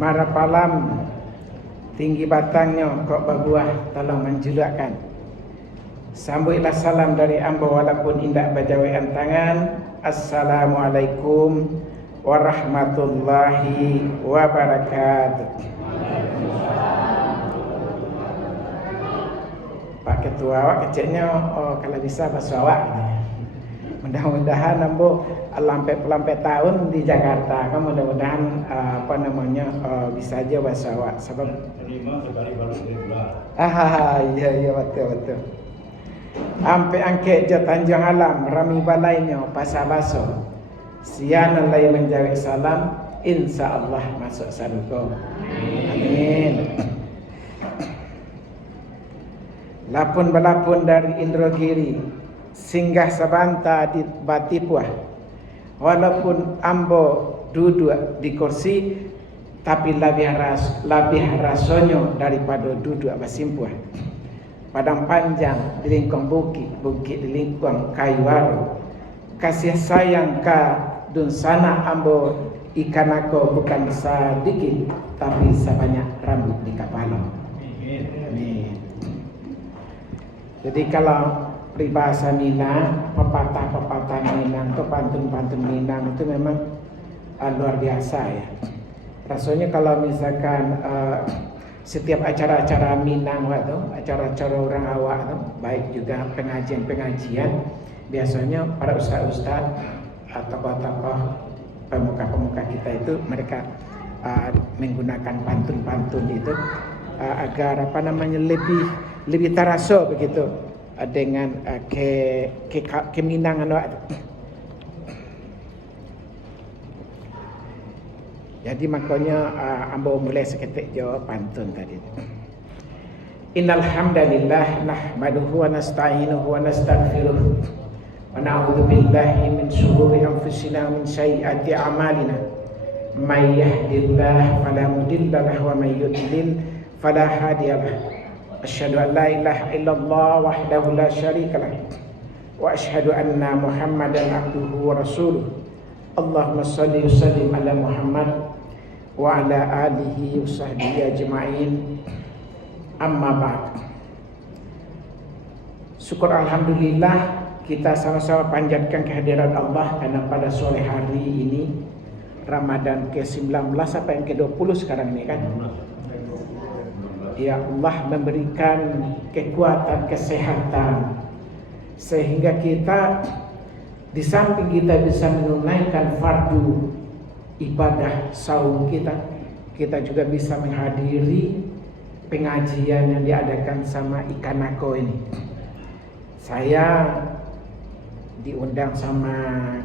Marapalam tinggi batangnya kok berbuah tolong menjulakkan. Sambutlah salam dari ambo walaupun indah bajawaian tangan. Assalamualaikum warahmatullahi wabarakatuh. Pak Ketua awak kecilnya kalau bisa bahasa awak gitu. Mudah-mudahan ambo lampai tahun di Jakarta kan mudah-mudahan bisa aja bahasa awak sebab iya betul. Ampe angke je Tanjung Alam rami balainya pasar baso. Siana lai menjawab salam insyaallah masuk surga. Amin. Lapun belapun dari Indragiri singgah sabanta di Batipuah. Walaupun ambo duduk di kursi tapi lebih rasonyo daripada duduk basimpuah. Padang panjang di lingkung bukit di lingkung kayu waru. Kasih sayang ka dun sana ambo ikan aku bukan sedikit tapi sebanyak rambut di kepala. Amin. Jadi kalau peribahasa Minang, pepatah-pepatah Minang atau pantun-pantun Minang itu memang luar biasa ya. Rasanya kalau misalkan setiap acara-acara Minang atau acara-acara orang awak itu, baik juga pengajian-pengajian, biasanya para ustaz-ustaz atau tokoh-tokoh pemuka-pemuka kita itu mereka menggunakan pantun-pantun itu agar lebih terasa begitu dengan keminangan awak. Jadi makanya ambo mulai seketik jawab pantun tadi. Innal hamdalillah nahmaduhu wa nasta'inuhu wa nastaghfiruh wa na'udzu billahi min shururi anfusina wa min sayyiati a'malina. May yahdihillahu fala mudilla lahu wa may yudlil fala hadiya lahu. Asyhadu an la ilaha illallah wahdahu la syarika lahu wa asyhadu anna Muhammadan abduhu wa rasuluh. Allahumma shalli wa sallim ala Muhammad wa ala alihi wa sahbihi ajma'in. Amma ba'd. Syukur alhamdulillah kita sama-sama panjatkan kehadiran Allah karena pada sore hari ini Ramadan ke-19 apa yang ke-20 sekarang ini kan. Ya Allah memberikan kekuatan kesehatan sehingga kita di samping kita bisa menunaikan fardu ibadah saum kita juga bisa menghadiri pengajian yang diadakan sama Ikanako ini. Saya diundang sama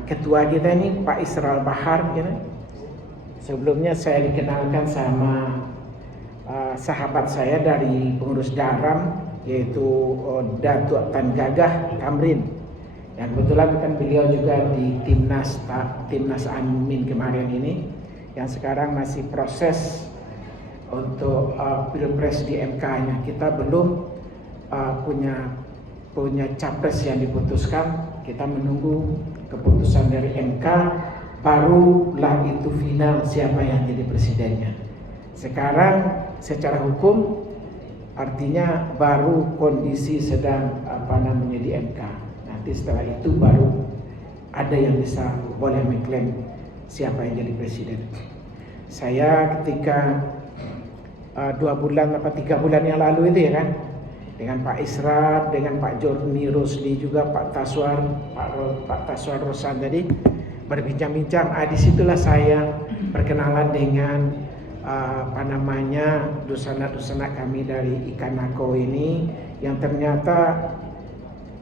ketua kita ini Pak Israel Bahar gitu. Sebelumnya saya dikenalkan sama sahabat saya dari pengurus Daram yaitu Datuk Tan Gagah Tamrin. Yang kebetulan kan beliau juga di timnas Amin kemarin ini yang sekarang masih proses untuk pilpres di MK-nya. Kita belum punya capres yang diputuskan. Kita menunggu keputusan dari MK, barulah itu final siapa yang jadi presidennya. Sekarang secara hukum artinya baru kondisi sedang di MK. Nanti setelah itu baru ada yang bisa boleh mengklaim siapa yang jadi presiden. Saya ketika 2 bulan 3 bulan yang lalu itu ya kan, dengan Pak Israt, dengan Pak Joni Rosli juga Pak Taswar Rosan tadi berbincang-bincang. Disitulah saya berkenalan dengan dusana-dusana kami dari Ikanako ini yang ternyata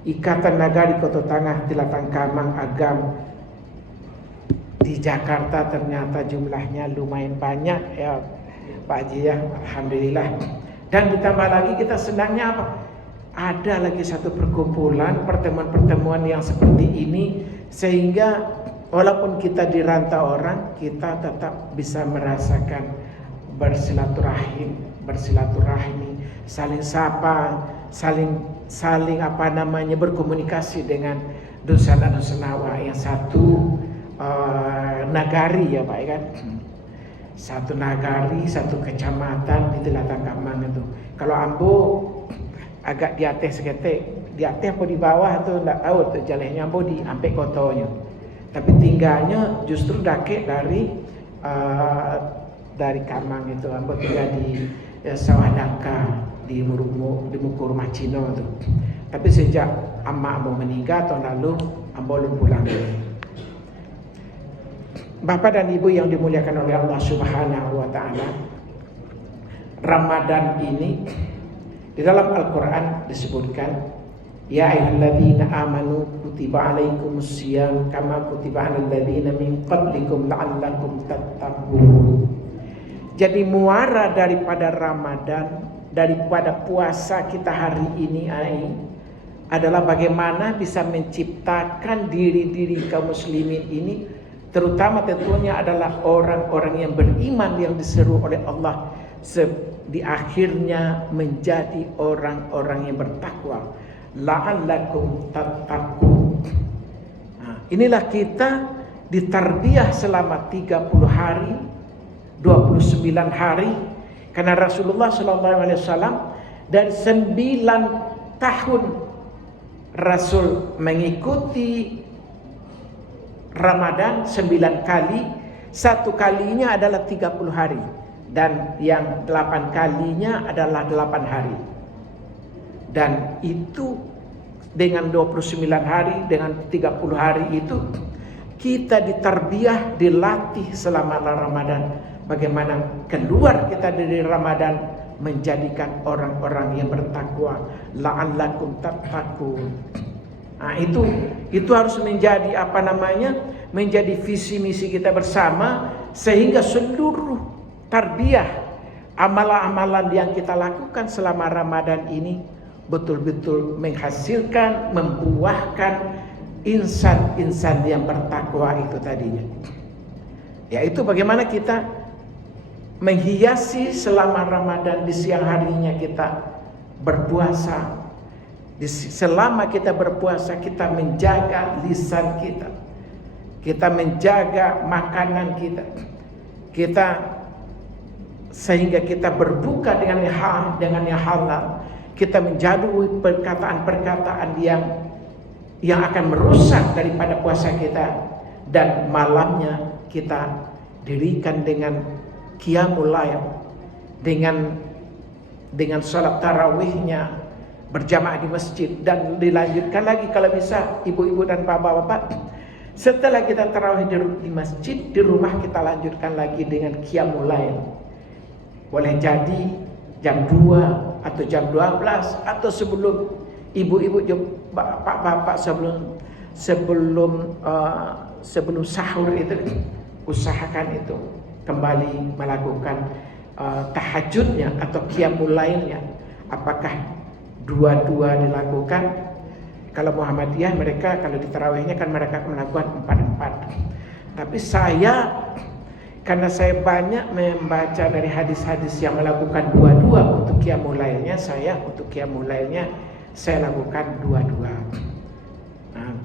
Ikatan Nagari Kota Tangah Tilatan Kamang Agam di Jakarta ternyata jumlahnya lumayan banyak ya Pak Haji ya, alhamdulillah. Dan ditambah lagi kita senangnya apa? Ada lagi satu perkumpulan, pertemuan-pertemuan yang seperti ini sehingga walaupun kita di rantau orang, kita tetap bisa merasakan bersilaturahmi, saling sapa, saling berkomunikasi dengan dusana-dusanawa yang satu nagari ya Pak kan. satu nagari, satu kecamatan di Telatan Kamang itu. Kalau Ambo agak di atas seketik, di atas apa di bawah tu tak tahu tu jalannya Ambo di sampai kotanya. Tapi tinggalnya justru dakek dari Kamang itu. Ambo tinggal di Sawah Dangka di muka rumah Cina tu. Tapi sejak emak Ambo meninggal tahun lalu, Ambo belum pulang. Bapak dan Ibu yang dimuliakan oleh Allah Subhanahu wa taala, Ramadan ini di dalam Al-Qur'an disebutkan, ya ayyuhalladzina amanu kutiba alaikumusiyam kama kutiba alal ladzina min qablikum la'allakum tattaqun. Jadi muara daripada Ramadan, daripada puasa kita hari ini adalah bagaimana bisa menciptakan diri-diri kaum muslimin ini, terutama tentunya adalah orang-orang yang beriman yang diseru oleh Allah di akhirnya menjadi orang-orang yang bertakwa. La'allakum tattaqun. Inilah kita ditarbiyah selama 30 hari, 29 hari, karena Rasulullah SAW dari 9 tahun Rasul mengikuti Ramadan 9 kali, satu kalinya adalah 30 hari dan yang 8 kalinya adalah 8 hari. Dan itu dengan 29 hari, dengan 30 hari itu kita ditarbiyah, dilatih selama Ramadan. Bagaimana keluar kita dari Ramadan menjadikan orang-orang yang bertakwa. La'allakum tattaqun. Itu harus menjadi menjadi visi misi kita bersama, sehingga seluruh tarbiyah amalan-amalan yang kita lakukan selama Ramadan ini betul-betul menghasilkan, membuahkan insan-insan yang bertakwa itu tadinya. Yaitu bagaimana kita menghiasi selama Ramadan, di siang harinya kita berpuasa. Selama kita berpuasa, kita menjaga lisan kita, kita menjaga makanan kita, sehingga kita berbuka dengan yang halal. Kita menjauhi perkataan-perkataan yang akan merusak daripada puasa kita, dan malamnya kita dirikan dengan qiyamul lail, dengan salat tarawihnya berjamaah di masjid, dan dilanjutkan lagi kalau bisa ibu-ibu dan bapak-bapak, setelah kita tarawih di masjid, di rumah kita lanjutkan lagi dengan qiyamul lail. Boleh jadi jam 2 atau jam 12 atau sebelum ibu-ibu, bapak-bapak sebelum sahur itu usahakan itu kembali melakukan tahajudnya atau qiyamul lailnya. Apakah dua-dua dilakukan? Kalau Muhammadiyah mereka kalau di tarawihnya kan mereka melakukan 4-4. Tapi karena saya banyak membaca dari hadis-hadis yang melakukan dua-dua untuk qiyamul lailnya, untuk qiyamul lailnya saya lakukan dua-dua.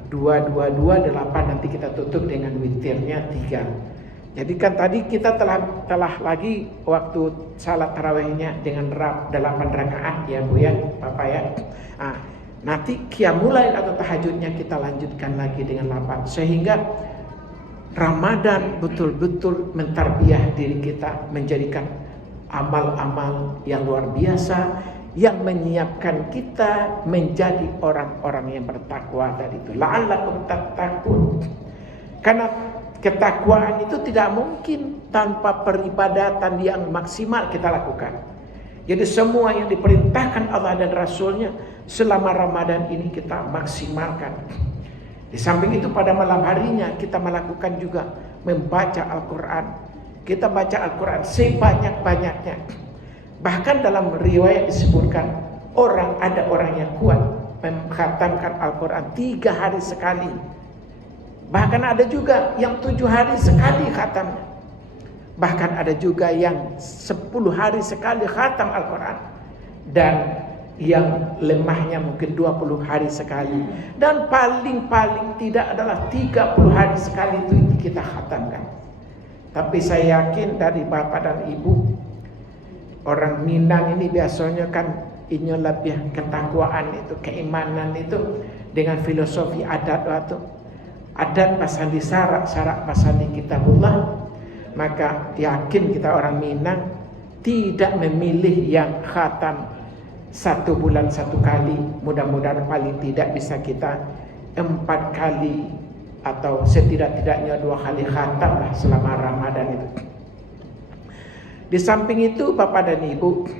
Dua, 8, nanti kita tutup dengan witirnya 3. Jadi kan tadi kita telah lagi waktu salat tarawihnya dengan 8 rakaat ya Bu ya, Bapak ya. Nanti qiyamul lail atau tahajudnya kita lanjutkan lagi dengan 8, sehingga Ramadan betul-betul mentarbiyah diri kita, menjadikan amal-amal yang luar biasa yang menyiapkan kita menjadi orang-orang yang bertakwa tadi itu. La'allakum tattaqun. Karena ketakwaan itu tidak mungkin tanpa peribadatan yang maksimal kita lakukan. Jadi semua yang diperintahkan Allah dan Rasulnya selama Ramadan ini kita maksimalkan. Di samping itu pada malam harinya kita melakukan juga membaca Al-Quran. Kita baca Al-Quran sebanyak-banyaknya. Bahkan dalam riwayat disebutkan ada orang yang kuat mengkhatamkan Al-Quran 3 hari sekali. Bahkan ada juga yang 7 hari sekali khatamnya. Bahkan ada juga yang 10 hari sekali khatam Al-Quran. Dan yang lemahnya mungkin 20 hari sekali. Dan paling tidak adalah 30 hari sekali itu kita khatamkan. Tapi saya yakin dari bapak dan ibu, orang Minang ini biasanya kan ini lebih ketakwaan itu, keimanan itu dengan filosofi adat itu. Adat pasal di syarat pasal di kitabullah. Maka yakin kita orang Minang tidak memilih yang khatam 1 bulan 1 kali. Mudah-mudahan paling tidak bisa kita 4 kali atau setidak-tidaknya 2 kali khatam lah selama Ramadan itu. Di samping itu Bapak dan Ibu,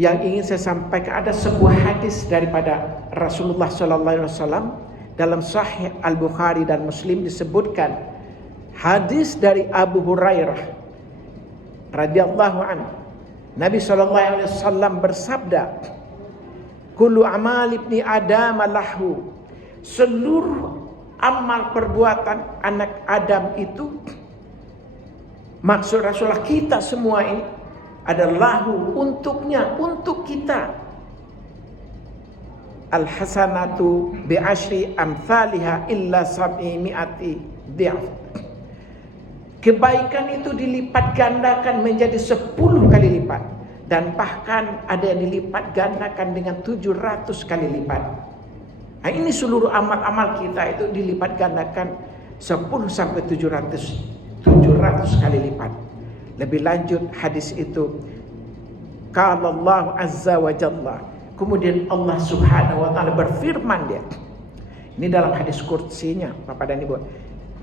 yang ingin saya sampaikan ada sebuah hadis daripada Rasulullah SAW dalam Sahih Al-Bukhari dan Muslim disebutkan. Hadis dari Abu Hurairah radhiyallahu anhu, Nabi SAW bersabda, kullu amal ibni Adam lahu, seluruh amal perbuatan anak Adam itu, maksud Rasulullah kita semua ini adalah untuknya, untuk kita. Al-hasanatu bi'ashri amthaliha illa sab'imi'ati di'af. Kebaikan itu dilipat gandakan menjadi 10 kali lipat. Dan bahkan ada yang dilipat gandakan dengan 700 kali lipat. Nah, ini seluruh amal-amal kita itu dilipat gandakan 10 sampai 700 kali lipat. Lebih lanjut hadis itu, qala Allah azza wa jalla, kemudian Allah subhanahu wa ta'ala berfirman dia. Ini dalam hadis kursinya Bapak dan Ibu.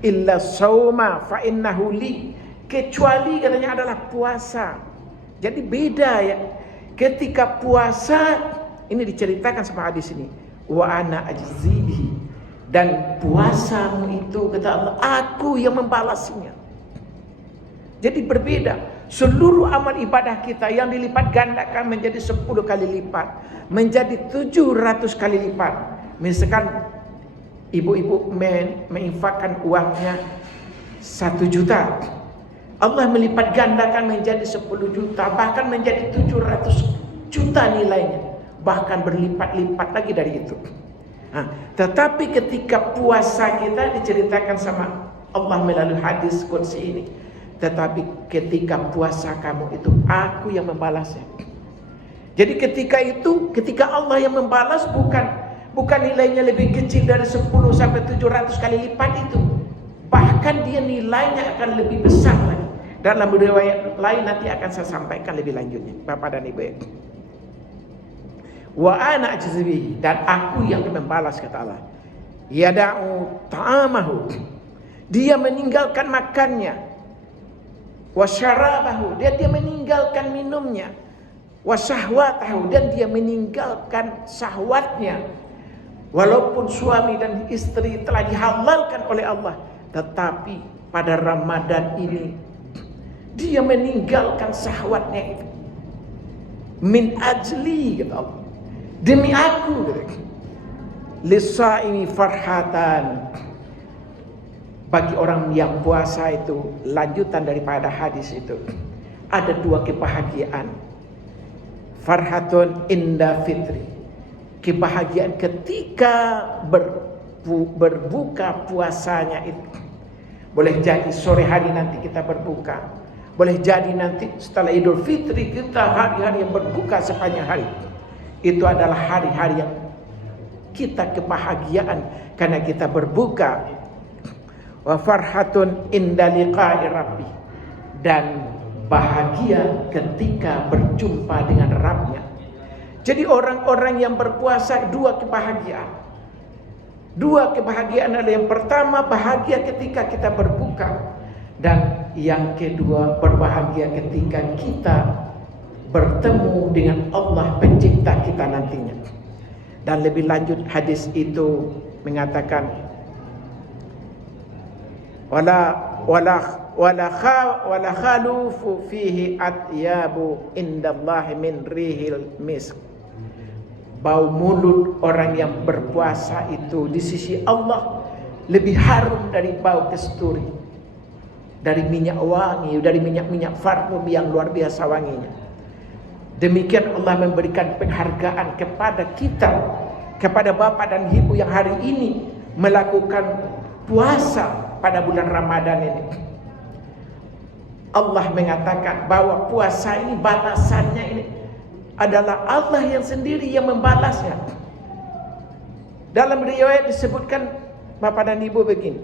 Illa sauma fa innahu li, kecuali katanya adalah puasa. Jadi beda ya. Ketika puasa ini diceritakan sama hadis ini, wa ana ajzihi, dan puasamu itu kata Allah, aku yang membalasnya. Jadi berbeda. Seluruh amal ibadah kita yang dilipat gandakan menjadi 10 kali lipat, menjadi 700 kali lipat. Misalkan ibu-ibu menginfakkan uangnya 1 juta, Allah melipat gandakan menjadi 10 juta, bahkan menjadi 700 juta nilainya, bahkan berlipat-lipat lagi dari itu. Nah, tetapi ketika puasa kita diceritakan sama Allah melalui hadis qudsi ini, tetapi ketika puasa kamu itu aku yang membalasnya. Jadi ketika Allah yang membalas, bukan nilainya lebih kecil dari 10 sampai 700 kali lipat itu. Bahkan dia nilainya akan lebih besar lagi. Dalam riwayat lain nanti akan saya sampaikan lebih lanjutnya Bapak dan Ibu. Wa ana ajzihi, dan aku yang membalas kata Allah. Yada'u ta'amahu, dia meninggalkan makannya. Wa syarabahu, dia meninggalkan minumnya. Wa syahwatahu, dan dia meninggalkan syahwatnya. Walaupun suami dan istri telah dihalalkan oleh Allah, tetapi pada Ramadan ini dia meninggalkan syahwatnya itu. Min ajli, kata Allah, demi aku, kata. Lisaimi farhatan, bagi orang yang puasa itu, lanjutan daripada hadis itu, ada 2 kebahagiaan. Farhatun inda fitri, kebahagiaan ketika berbuka puasanya itu. Boleh jadi sore hari nanti kita berbuka, boleh jadi nanti setelah Idul Fitri kita hari-hari yang berbuka sepanjang hari. Itu adalah hari-hari yang kita kebahagiaan karena kita berbuka. Wa farhatun inda liqa'i rabbi, dan bahagia ketika berjumpa dengan Rabbnya. Jadi orang-orang yang berpuasa 2 kebahagiaan. 2 kebahagiaan adalah yang pertama bahagia ketika kita berbuka, dan yang kedua berbahagia ketika kita bertemu dengan Allah pencipta kita nantinya. Dan lebih lanjut hadis itu mengatakan, wala khalufu fihi atyabu indallahi min rihil misk. Bau mulut orang yang berpuasa itu di sisi Allah lebih harum dari bau kasturi, dari minyak wangi, dari minyak parfum yang luar biasa wanginya. Demikian Allah memberikan penghargaan kepada kita, kepada bapak dan ibu yang hari ini melakukan puasa pada bulan Ramadan ini. Allah mengatakan bahwa puasa ini balasannya ini adalah Allah yang sendiri yang membalasnya. Dalam riwayat disebutkan Bapak dan Ibu begini,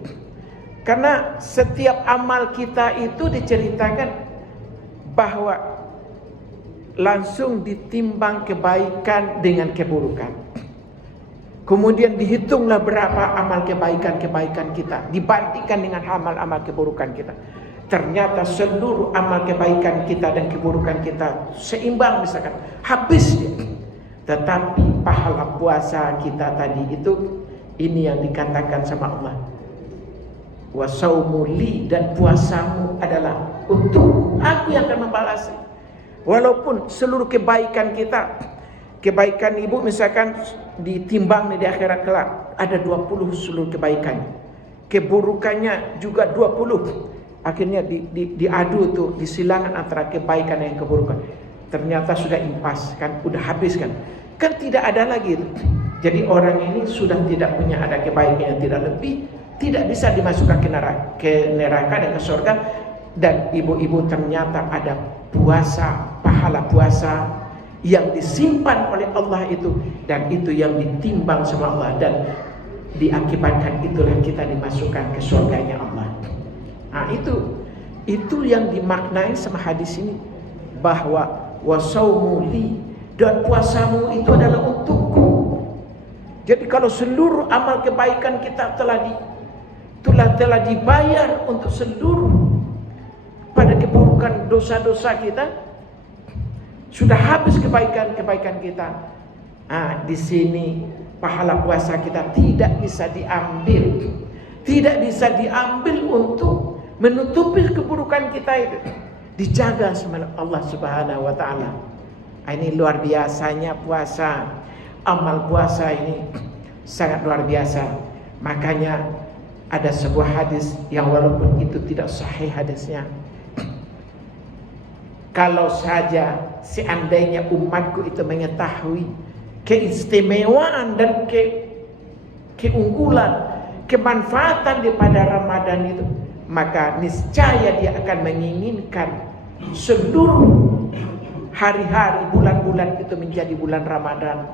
karena setiap amal kita itu diceritakan bahwa langsung ditimbang kebaikan dengan keburukan. Kemudian dihitunglah berapa amal kebaikan-kebaikan kita dibandingkan dengan amal-amal keburukan kita. Ternyata seluruh amal kebaikan kita dan keburukan kita seimbang, misalkan habis dia. Tetapi pahala puasa kita tadi itu, ini yang dikatakan sama Allah, wa saumuli, dan puasamu adalah untuk aku yang akan membalas. Walaupun seluruh kebaikan kita, kebaikan ibu misalkan ditimbang di akhirat kelak ada 20 seluruh kebaikan, keburukannya juga 20. Akhirnya diadu tuh, disilangan antara kebaikan dan keburukan. Ternyata sudah impas kan, udah habis kan tidak ada lagi itu. Jadi orang ini sudah tidak punya ada kebaikan yang tidak lebih, tidak bisa dimasukkan ke neraka dan ke surga. Dan ibu-ibu ternyata ada puasa, pahala puasa yang disimpan oleh Allah itu, dan itu yang ditimbang sama Allah, dan diakibatkan itulah kita dimasukkan ke surganya Allah. Nah, itu yang dimaknai sama hadis ini, bahwa wasaumuli, dan puasamu itu adalah untukku. Jadi kalau seluruh amal kebaikan kita telah dibayar untuk seluruh pada keburukan dosa-dosa kita, sudah habis kebaikan-kebaikan kita. Nah, di sini pahala puasa kita tidak bisa diambil untuk menutupi keburukan kita itu. Dijaga sama Allah Subhanahu wa taala. Ini luar biasanya puasa. Amal puasa ini sangat luar biasa. Makanya ada sebuah hadis yang walaupun itu tidak sahih hadisnya, kalau saja seandainya umatku itu mengetahui keistimewaan dan keunggulan, kemanfaatan daripada Ramadan itu, maka niscaya dia akan menginginkan seluruh hari-hari, bulan-bulan itu menjadi bulan Ramadan.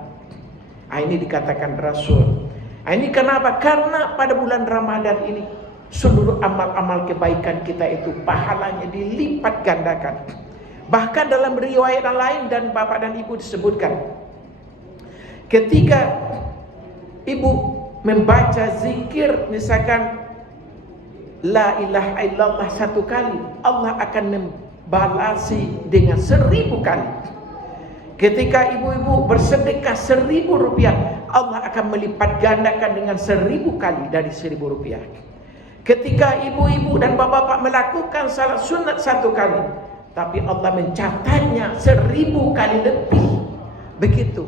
Ini dikatakan Rasul. Ini kenapa? Karena pada bulan Ramadan ini seluruh amal-amal kebaikan kita itu pahalanya dilipat gandakan. Bahkan dalam riwayat lain dan Bapak dan Ibu disebutkan, ketika ibu membaca zikir misalkan la ilaha illallah 1 kali, Allah akan membalasi dengan 1000 kali. Ketika ibu-ibu bersedekah 1000 rupiah, Allah akan melipat gandakan dengan 1000 kali dari 1000 rupiah. Ketika ibu-ibu dan bapak-bapak melakukan salat sunat 1 kali, tapi Allah mencatatnya 1000 kali lebih. Begitu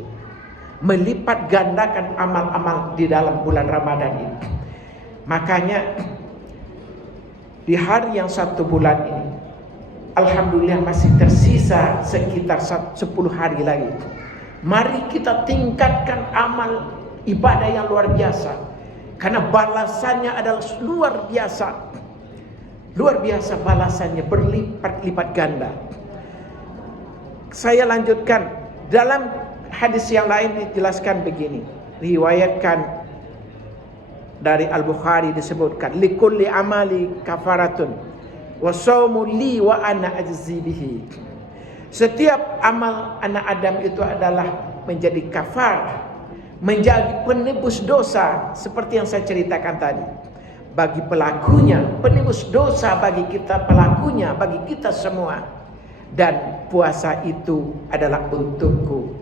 melipat gandakan amal-amal di dalam bulan Ramadan ini. Makanya di hari yang 1 bulan ini, alhamdulillah masih tersisa sekitar 10 hari lagi. Mari kita tingkatkan amal ibadah yang luar biasa, karena balasannya adalah luar biasa. Luar biasa balasannya, berlipat-lipat ganda. Saya lanjutkan. Dalam hadis yang lain dijelaskan begini, riwayatkan dari Al-Bukhari disebutkan, likulli amali kafaratun wa shaumu li wa ana ajzi bihi. Setiap amal anak Adam itu adalah menjadi kafar, menjadi penebus dosa, seperti yang saya ceritakan tadi. Bagi pelakunya, penebus dosa bagi kita pelakunya, bagi kita semua. Dan puasa itu adalah untukku.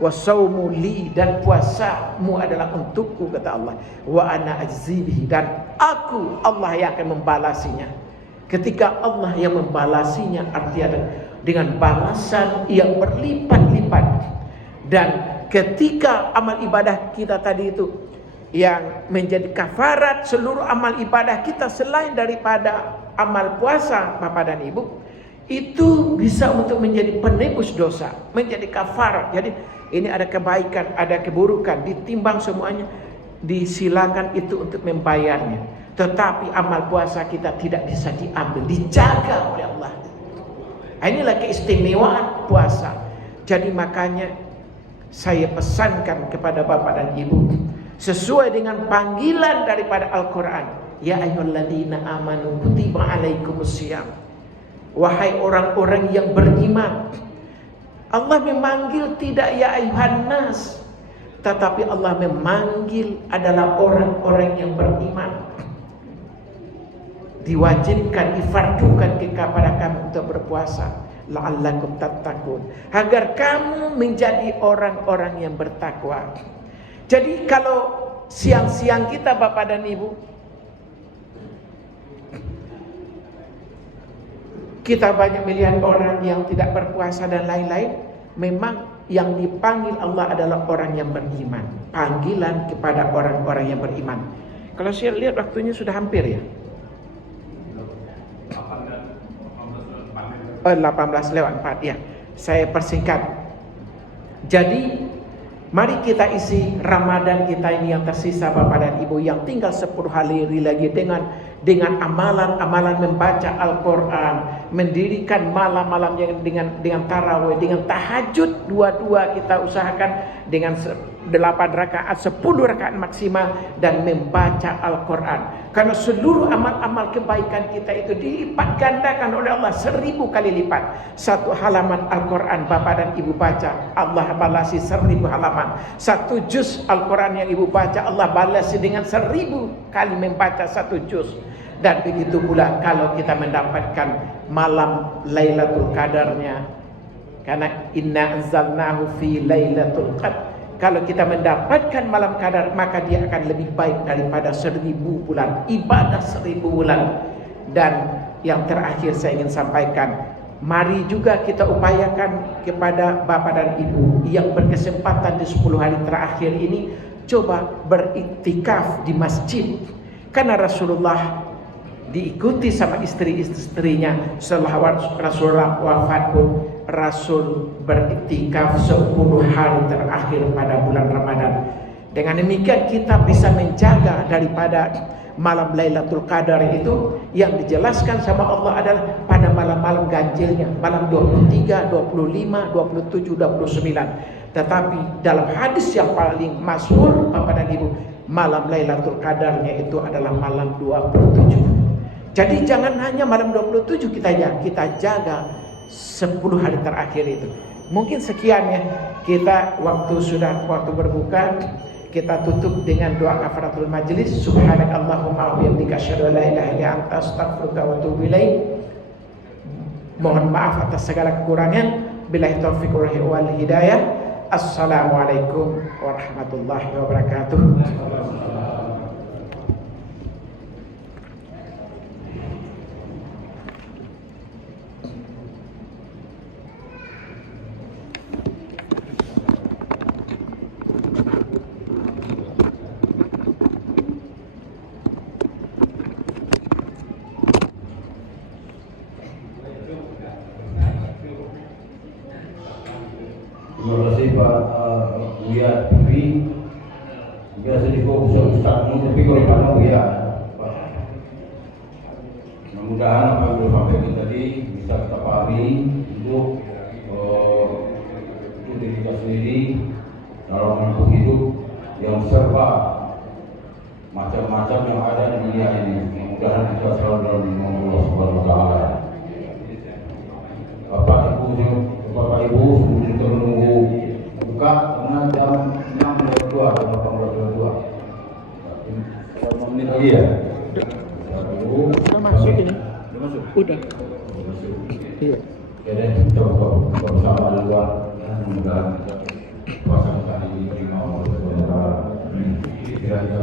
Wa shaumu li, dan puasamu adalah untukku, kata Allah. Wa ana ajzi bihi, dan aku Allah yang akan membalasinya. Ketika Allah yang membalasinya, artinya dengan balasan yang berlipat-lipat. Dan ketika amal ibadah kita tadi itu yang menjadi kafarat seluruh amal ibadah kita selain daripada amal puasa, Bapak dan Ibu, itu bisa untuk menjadi penebus dosa, menjadi kafarat. Jadi ini ada kebaikan, ada keburukan, ditimbang semuanya, disilakan itu untuk membayarnya. Tetapi amal puasa kita tidak bisa diambil, dijaga oleh Allah. Inilah keistimewaan puasa. Jadi makanya saya pesankan kepada bapak dan ibu, sesuai dengan panggilan daripada Al-Quran, ya ayyuhalladzina amanu kutiba alaikumusiyam. Wahai orang-orang yang beriman. Allah memanggil tidak ya ayyuhan nas, tetapi Allah memanggil adalah orang-orang yang beriman. Diwajibkan, difardukan kepada kamu untuk berpuasa, la'allakum tattaqun, agar kamu menjadi orang-orang yang bertakwa. Jadi kalau siang-siang kita bapak dan ibu, kita banyak melihat orang yang tidak berpuasa dan lain-lain, memang yang dipanggil Allah adalah orang yang beriman. Panggilan kepada orang-orang yang beriman. Kalau saya lihat waktunya sudah hampir ya. 18:04 ya. Saya persingkat. Jadi mari kita isi Ramadan kita ini yang tersisa bapak dan ibu, yang tinggal 10 hari lagi dengan amalan-amalan membaca Al-Quran, mendirikan malam-malam dengan tarawih, dengan tahajud, dua-dua kita usahakan dengan 8 rakaat, 10 rakaat maksimal, dan membaca Al-Quran. Karena seluruh amal-amal kebaikan kita itu dilipat gandakan oleh Allah 1000 kali lipat. Satu halaman Al-Quran bapak dan ibu baca, Allah balasi 1000 halaman. Satu juz Al-Quran yang ibu baca, Allah balasi dengan 1000 kali membaca satu juz. Dan begitu pula kalau kita mendapatkan malam Lailatul Qadarnya, karena inna anzalnahu fi Lailatul Qadar. Kalau kita mendapatkan malam qadar, maka dia akan lebih baik daripada 1000 bulan, ibadah 1000 bulan. Dan yang terakhir saya ingin sampaikan, mari juga kita upayakan kepada bapak dan ibu yang berkesempatan di 10 hari terakhir ini, coba beriktikaf di masjid. Karena Rasulullah diikuti sama istri-istrinya. Setelah Rasulullah wafat pun Rasul beriktikaf 10 hari terakhir pada bulan Ramadan. Dengan demikian kita bisa menjaga daripada malam Lailatul Qadar itu, yang dijelaskan sama Allah adalah pada malam-malam ganjilnya, malam 23, 25, 27, 29. Tetapi dalam hadis yang paling masyhur bapak dan ibu, malam Lailatul Qadarnya itu adalah malam 27. Jadi jangan hanya malam 27 kita jaga 10 hari terakhir itu. Mungkin sekian ya. Kita waktu berbuka, kita tutup dengan doa kafaratul majlis. Subhanakallahumma wa bihamdika asyhadu an la ilaha illa anta astaghfiruka wa atubu ilaik. Mohon maaf atas segala kekurangan. Billahi taufiq wal hidayah. Assalamualaikum warahmatullahi wabarakatuh. Terima kasih Pak Buya Bibi. Biasa di bawah Ustaz ini, tapi kalau di mana Buya, mudah-mudahan apa yang disampaikan tadi bisa kita pahami untuk diri kita sendiri dalam menempuh hidup yang serba macam-macam yang ada di dunia ini. Mudah-mudahan kita selalu dalam lindungan Allah Subhanahu wa Ta'ala. Bapak Ibu, sebelum kita menunggu buka, karena jam 6.02 atau 18.02. 5 menit lagi ya? Udah masuk ini? Udah masuk? Udah. Iya. Oke deh, kita buka bersama di luar. Mudah-mudahan puasa kita diterima oleh Allah Subhanahu wa Ta'ala. Kira-kira